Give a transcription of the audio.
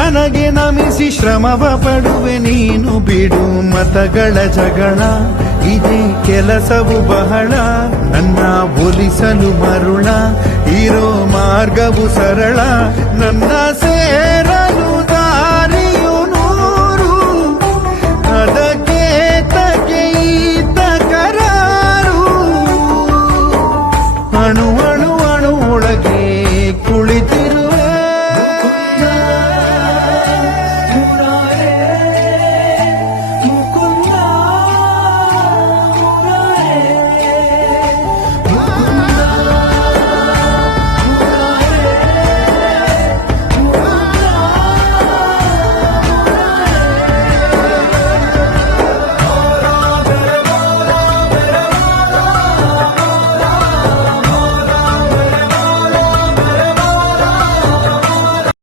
ನನಗೆ ನಮಿಸಿ ಶ್ರಮವ ಪಡುವೆ ನೀನು ಬಿಡು ಮತಗಳ ಜಗಳ ಇದೇ ಕೆಲಸವು ಬಹಳ ನನ್ನ ಒಲಿಸಲು ಮರುಳ ಇರೋ ಮಾರ್ಗವು ಸರಳ ನನ್ನ